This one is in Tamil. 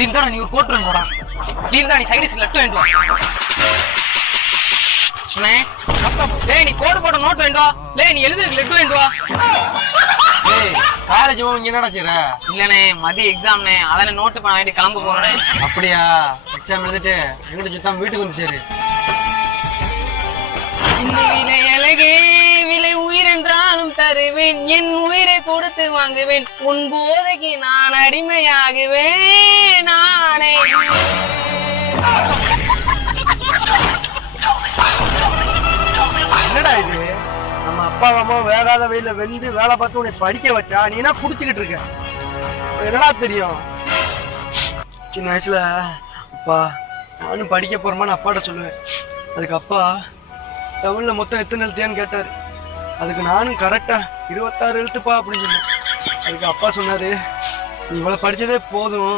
லிந்தா நீ ஒரு கோட் வேணும்டா லிந்தா நீ சைடிஸ்க்கு லெஃப்ட் வேணும் சொன்னே டேய் நீ கோட் போட நோட் வேண்டுவா லே நீ எழுதுறதுக்கு லெஃப்ட் வேண்டுவா ஏய் காலேஜ் இங்க என்னடா செய்ற? இல்லனே மதிய எக்ஸாம்னே அதானே நோட்டு பண்ண வேண்டி கிளம்ப போறேன். அப்படியா? எக்ஸாம் எழுதிட்டு எங்கிட்ட சுத்தாம வீட்டுக்கு வந்து சரி. அழகே விலை உயிர் என்றாலும் தருவேன். என் உயிரை கொடுத்து வாங்குவேன். உன் போதைக்கு நான் அடிமையாகுவேன். நம்ம அப்பா அம்மா வேகாத வெயில வெந்து வேலை பார்த்து உன்னை படிக்க வச்சா நீ என்ன குடிச்சுக்கிட்டு இருக்க? என்னடா தெரியும்? சின்ன வயசுல அப்பா நானும் படிக்க போறோமான்னு அப்பாட்ட சொல்லுவேன். அதுக்கு அப்பா தமிழ்ல மொத்தம் எத்தனை எழுத்தியான்னு கேட்டாரு. அதுக்கு நானும் கரெக்டா இருபத்தாறு எழுத்துப்பா அப்படின்னு சொன்னேன். அதுக்கு அப்பா சொன்னாரு நீ இவ்வளவு படிச்சதே போதும்.